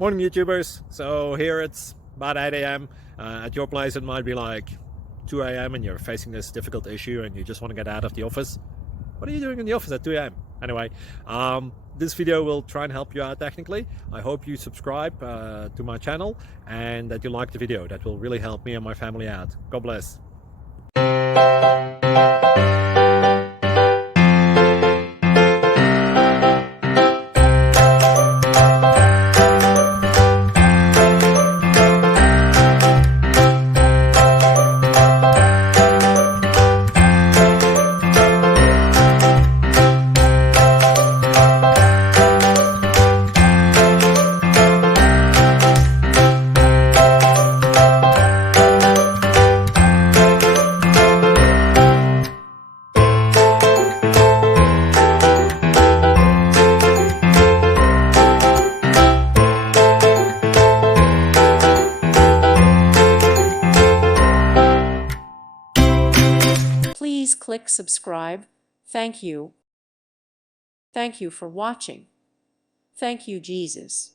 Morning YouTubers. So here it's about 8 a.m. At your place it might be like 2 a.m. and you're facing this difficult issue and you just want to get out of the office. What are you doing in the office at 2 a.m.? Anyway, this video will try and help you out technically. I hope you subscribe to my channel and that you like the video. That will really help me and my family out. God bless. Please click subscribe. Thank you. Thank you for watching. Thank you, Jesus.